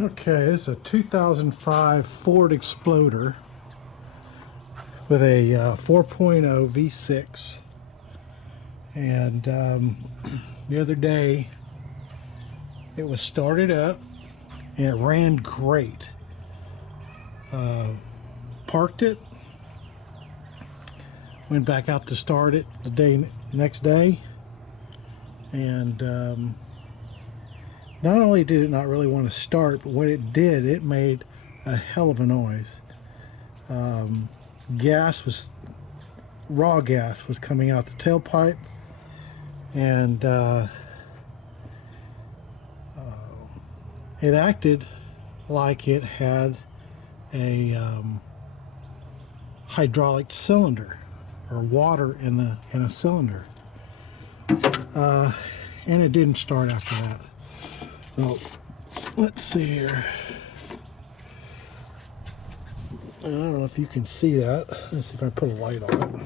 Okay, this is a 2005 Ford Exploder with a 4.0 V6, and the other day it was started up and it ran great. Parked it, went back out to start it the next day, and not only did it not really want to start, but when it did, it made a hell of a noise. Raw gas was coming out the tailpipe, and it acted like it had a hydraulic cylinder or water in a cylinder, and it didn't start after that. So let's see here. I don't know if you can see that. Let's see if I put a light on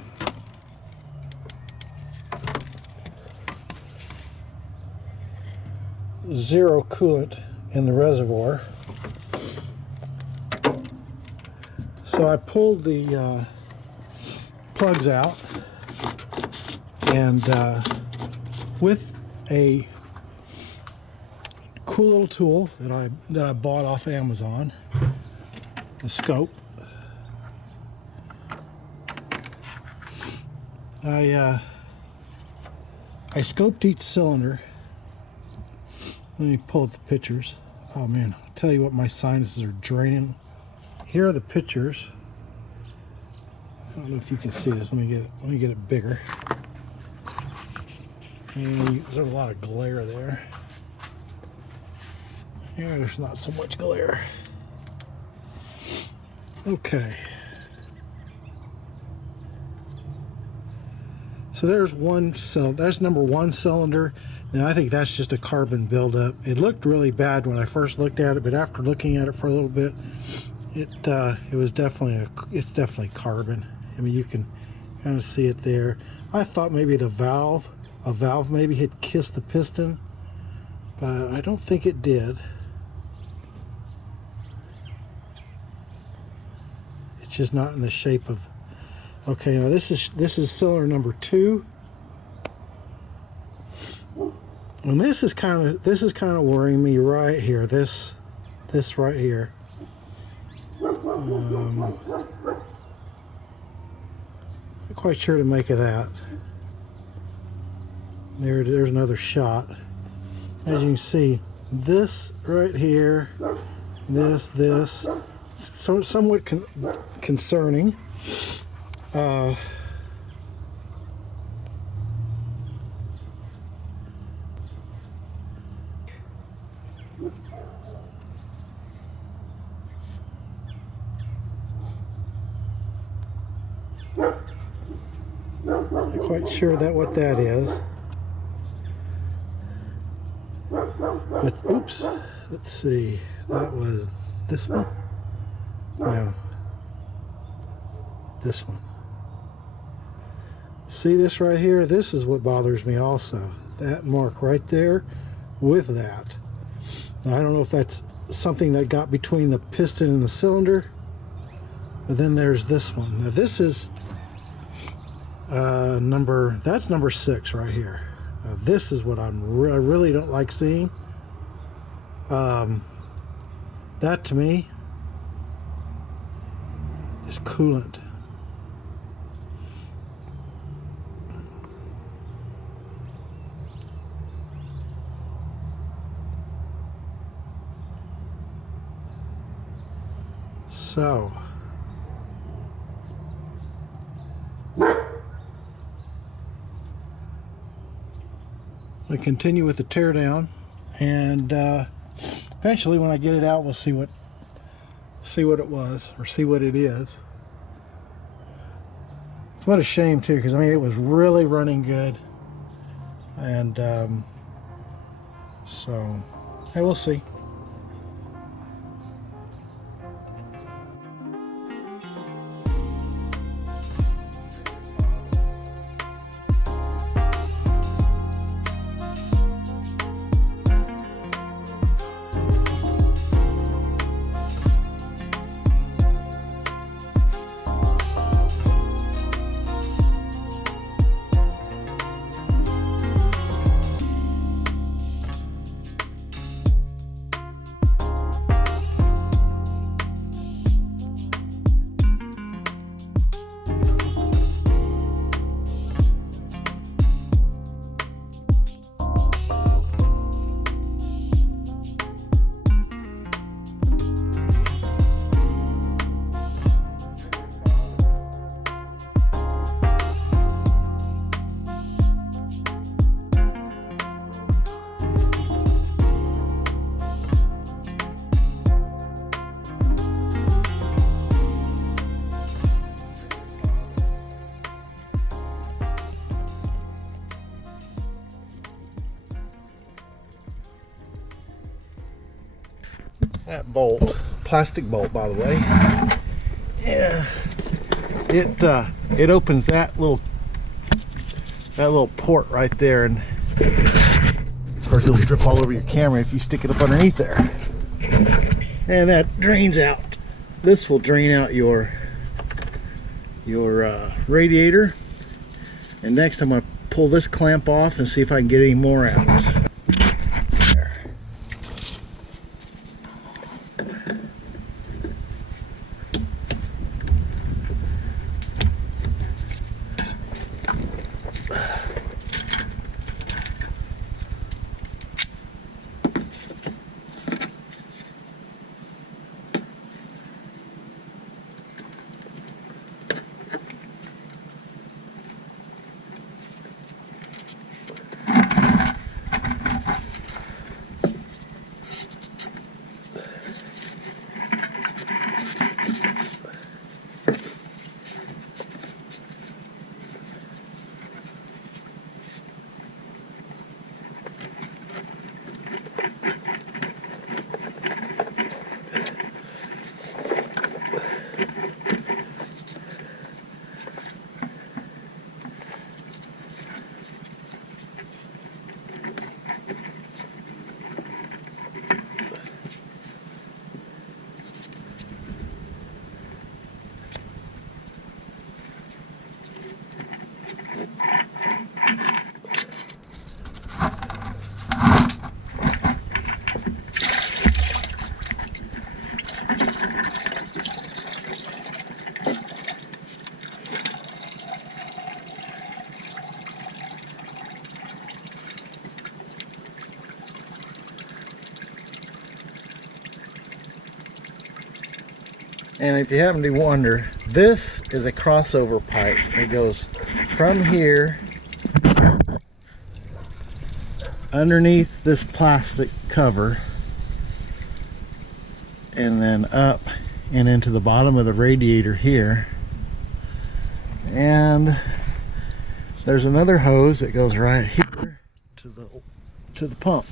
it. Zero coolant in the reservoir. So I pulled the plugs out, and with a cool little tool that I bought off Amazon, a scope, I scoped each cylinder. Let me pull up the pictures. Oh man, I'll tell you what, my sinuses are draining. Here are the pictures. I don't know if you can see this. Let me get it bigger. And there's a lot of glare there. Here, there's not so much glare. Okay. So there's one cylinder. There's number one cylinder. Now I think that's just a carbon buildup. It looked really bad when I first looked at it, but after looking at it for a little bit, it's definitely carbon. I mean, you can kind of see it there. I thought maybe a valve maybe had kissed the piston, but I don't think it did. It's just not in the shape of. Okay, now this is cylinder number 2, and this is kind of worrying me right here. This right here. Not quite sure to make of that. There's another shot. As you can see, this right here, this, somewhat concerning. Not quite sure what that is. But oops, let's see. That was this one? No. This one. See this right here? This is what bothers me also. That mark right there with that. Now, I don't know if that's something that got between the piston and the cylinder, but then there's this one. Now this is that's number 6 right here. Now, this is what I really don't like seeing. That to me is coolant. So I continue with the teardown, and eventually when I get it out, we'll see what it was, or see what it is. It's what a shame too, because I mean it was really running good, and so hey, we'll see. that bolt, plastic bolt by the way, yeah, it opens that little port right there, and of course it'll drip all over your camera if you stick it up underneath there. And that drains out. This will drain out your radiator. And next I'm going to pull this clamp off and see if I can get any more out. There. And if you happen to wonder, this is a crossover pipe. It goes from here underneath this plastic cover and then up and into the bottom of the radiator here. And there's another hose that goes right here to the pump.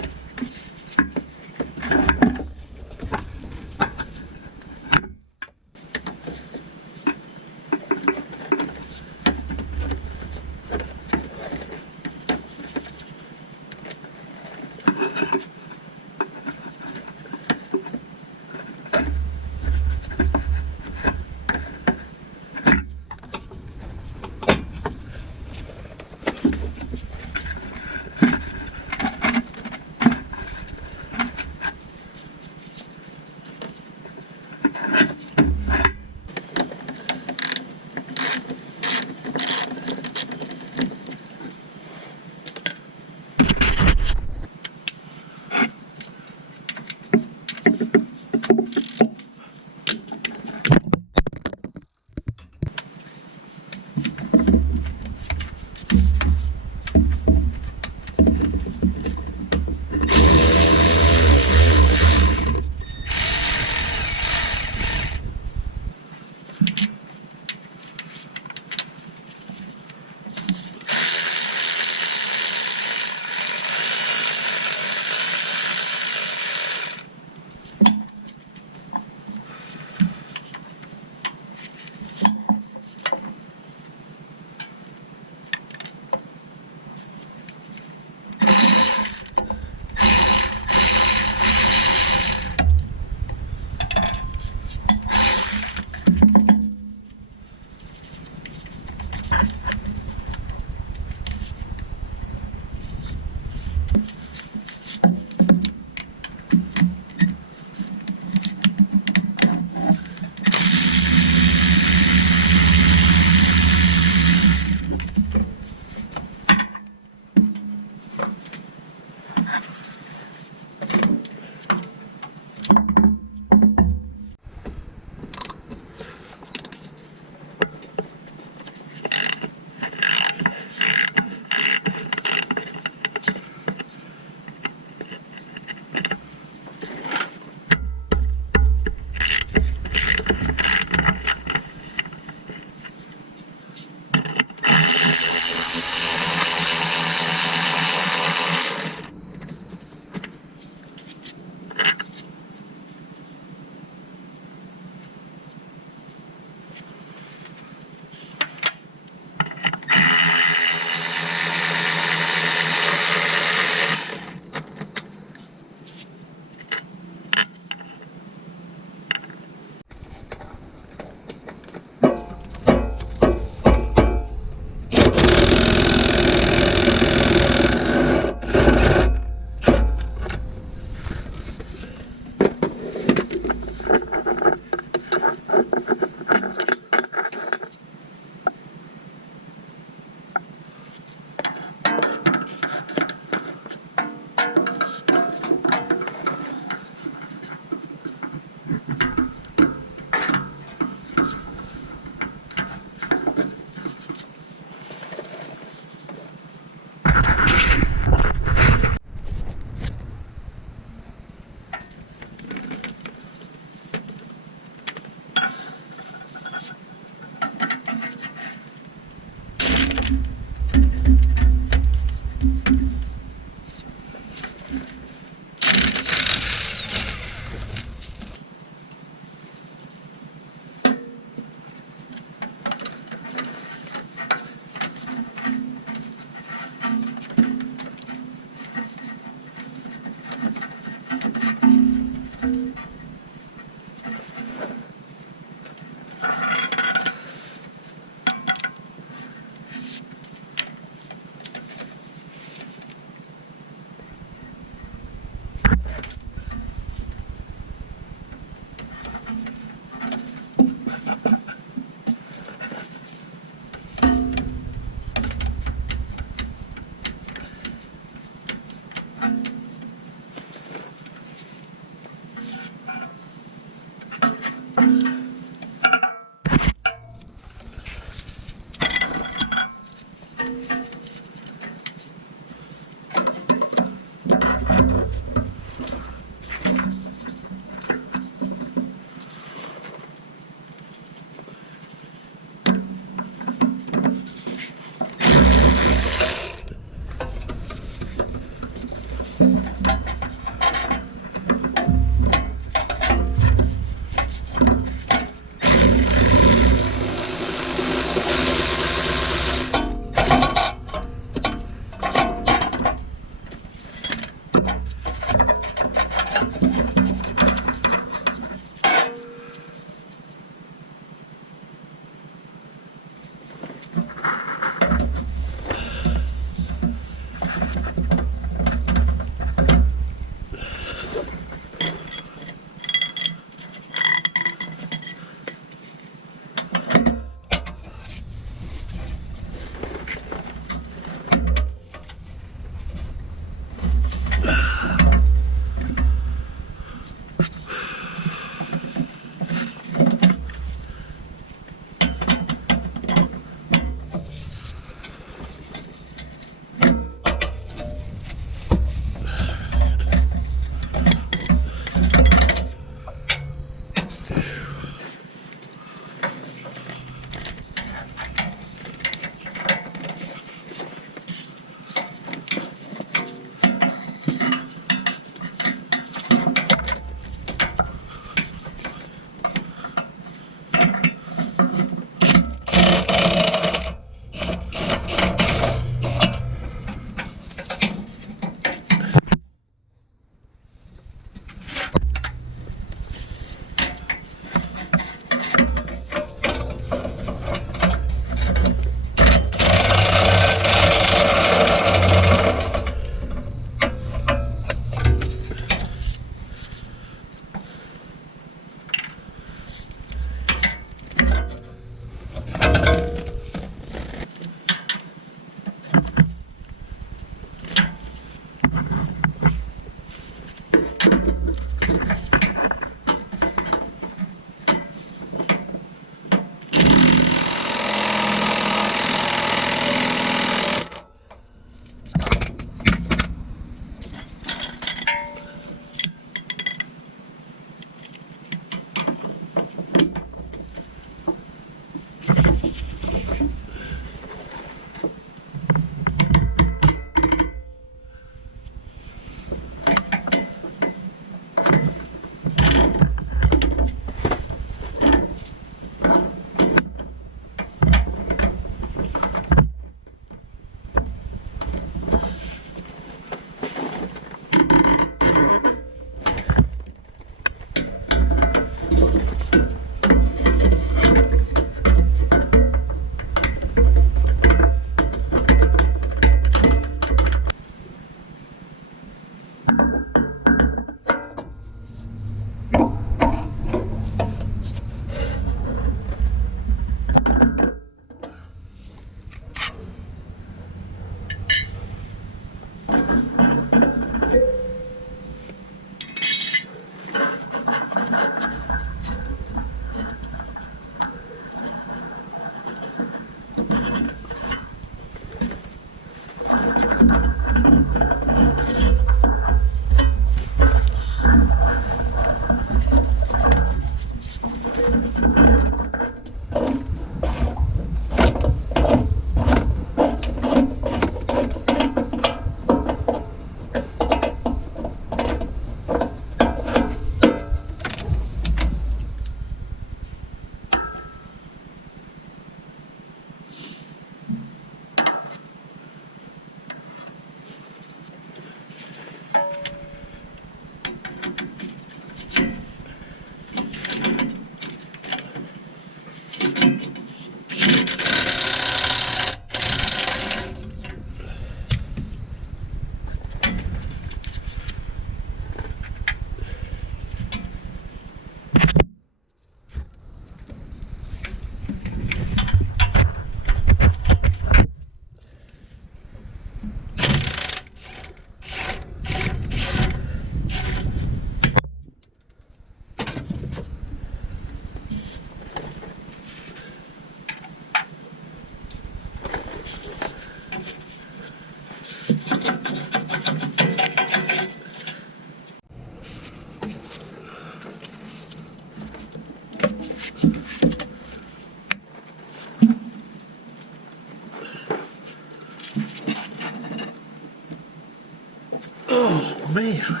Damn.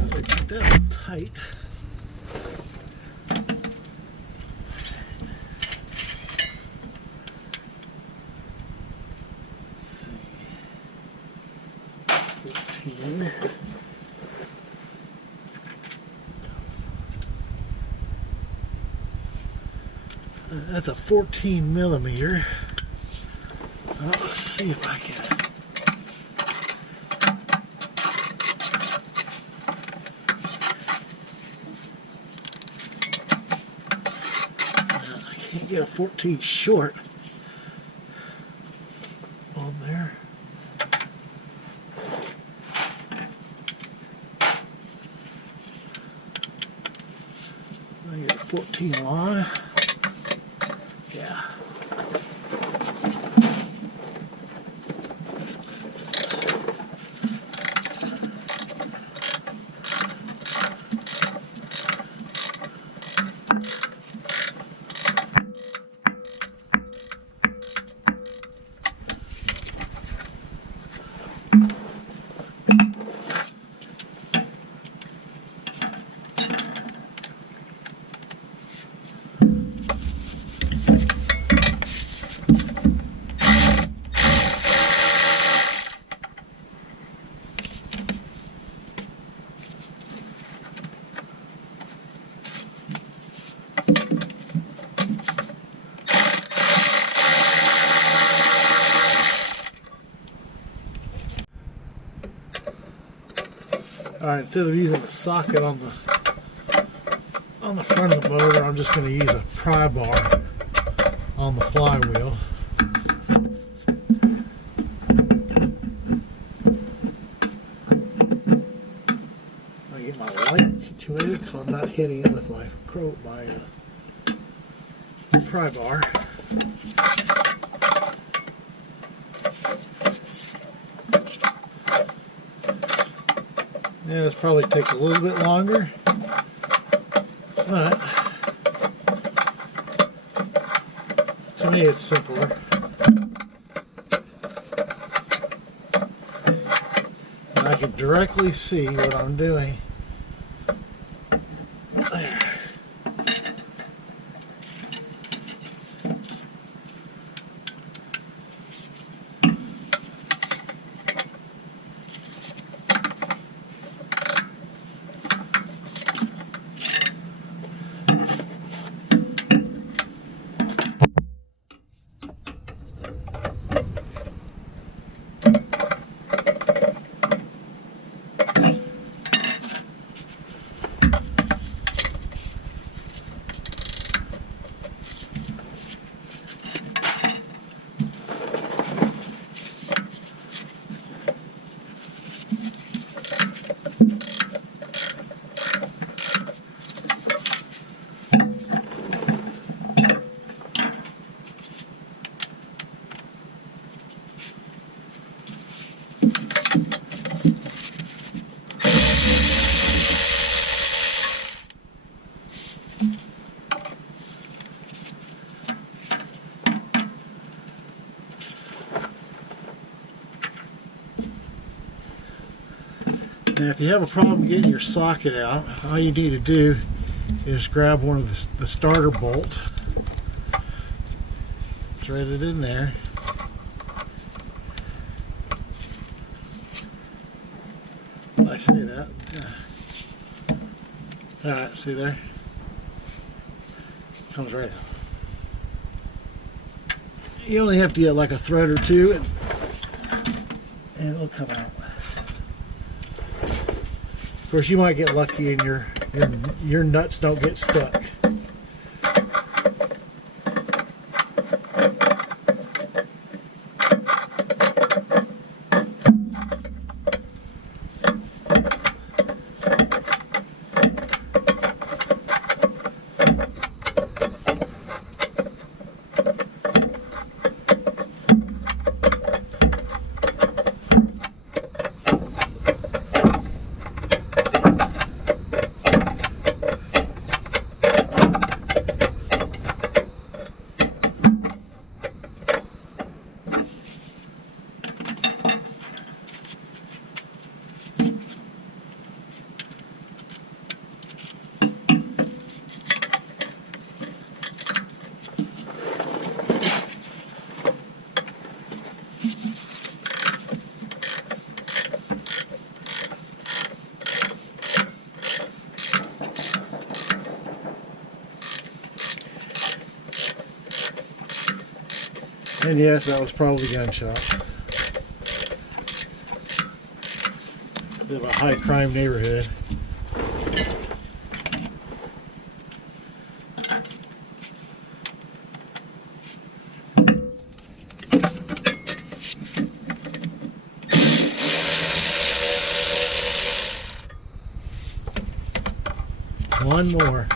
Get that tight. Let's see. 14. That's a 14 millimeter. Let's see if I can. I can't get a 14 short on there. I get a 14 long. Yeah. Alright, instead of using a socket on the front of the motor, I'm just going to use a pry bar on the flywheel. I get my light situated so I'm not hitting it with my pry bar. Yeah, this probably takes a little bit longer, but to me it's simpler. And I can directly see what I'm doing. There. Now if you have a problem getting your socket out, all you need to do is grab one of the starter bolt, thread it in there, I say that. Yeah. Alright, see there? Comes right out. You only have to get like a thread or two and it'll come out. Of course, you might get lucky and your nuts don't get stuck. And yes, that was probably gunshot. Bit of a high crime neighborhood. One more.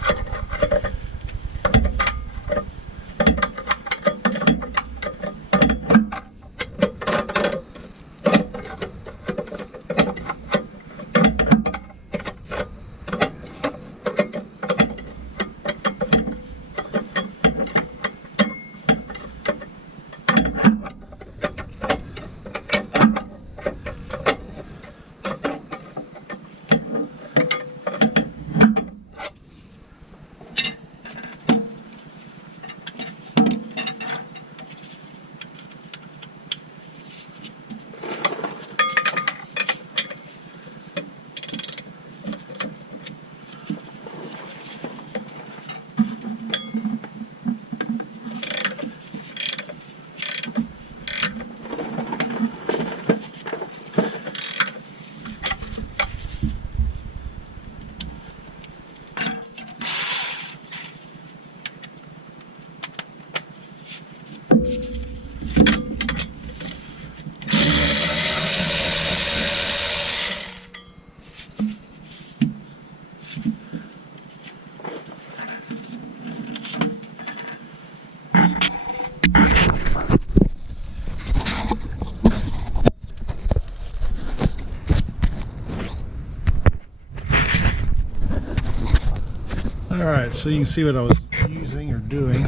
Alright, so you can see what I was using or doing.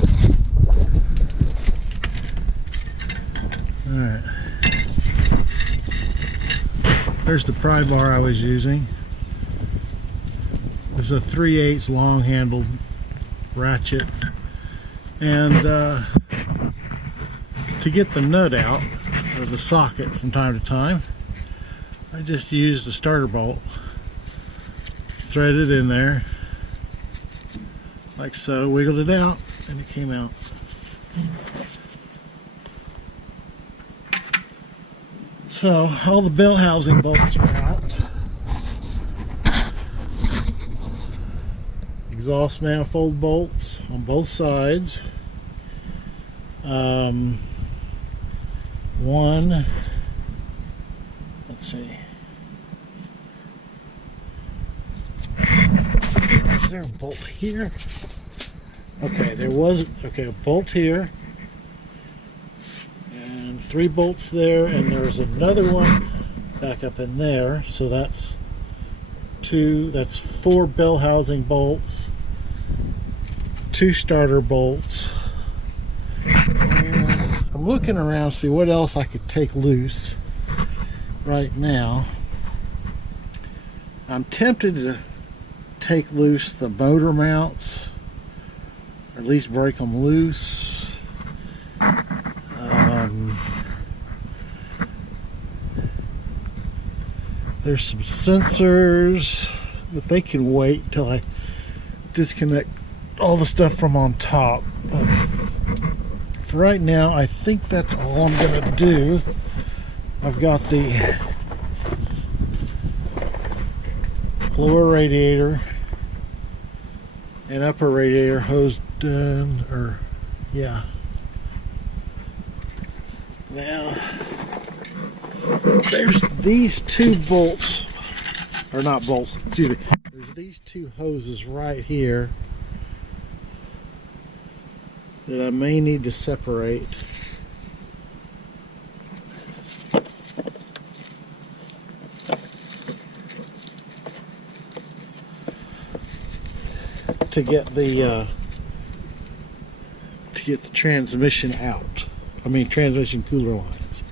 Alright. There's the pry bar I was using. It's a 3/8 long handled ratchet. And to get the nut out of the socket from time to time, I just used the starter bolt, threaded it in there like so, wiggled it out, and it came out. So all the bell housing bolts are out. Exhaust manifold bolts on both sides. One, let's see. Is there a bolt here? Okay, there was, okay, a bolt here. And 3 bolts there, and there's another one back up in there. So that's 4 bell housing bolts, 2 starter bolts. And I'm looking around to see what else I could take loose right now. I'm tempted to take loose the motor mounts, or at least break them loose. There's some sensors, but they can wait until I disconnect all the stuff from on top. But for right now, I think that's all I'm going to do. I've got the lower radiator and upper radiator hosed in, or yeah. Now, there's these 2 bolts, or not bolts, excuse me. There's these 2 hoses right here that I may need to separate. To get the transmission out. I mean, transmission cooler lines.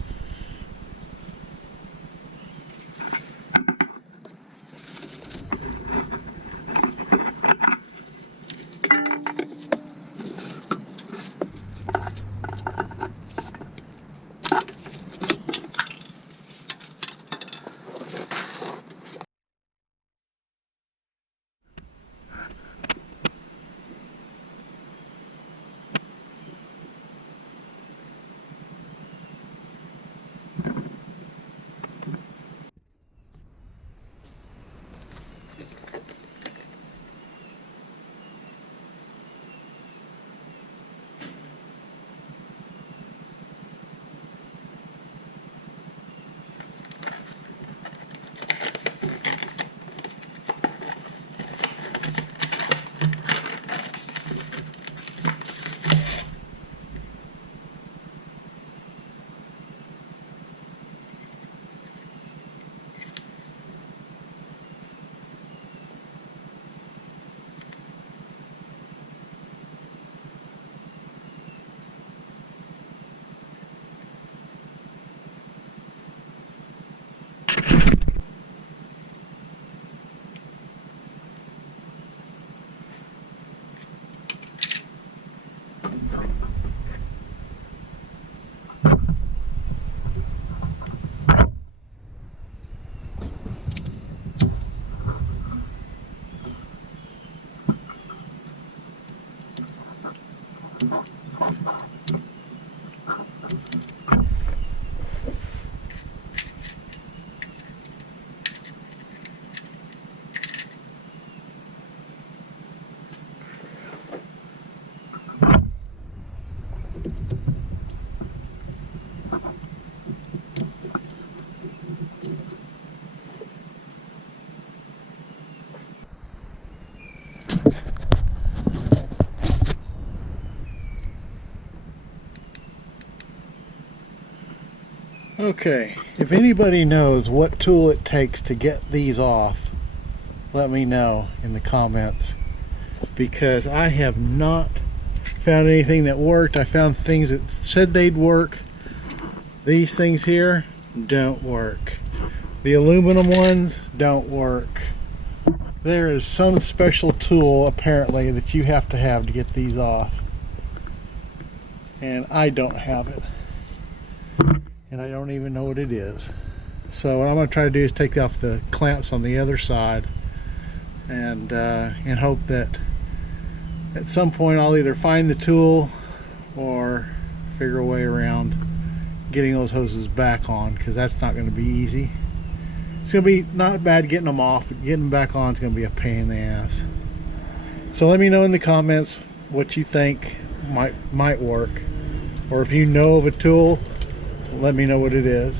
Okay, if anybody knows what tool it takes to get these off, let me know in the comments, because I have not found anything that worked. I found things that said they'd work. These things here don't work. The aluminum ones don't work. There is some special tool apparently that you have to get these off, and I don't have it, and I don't even know what it is. So what I'm going to try to do is take off the clamps on the other side, and hope that at some point I'll either find the tool or figure a way around getting those hoses back on, because that's not going to be easy. It's going to be not bad getting them off, but getting them back on is going to be a pain in the ass. So let me know in the comments what you think might work, or if you know of a tool, let me know what it is.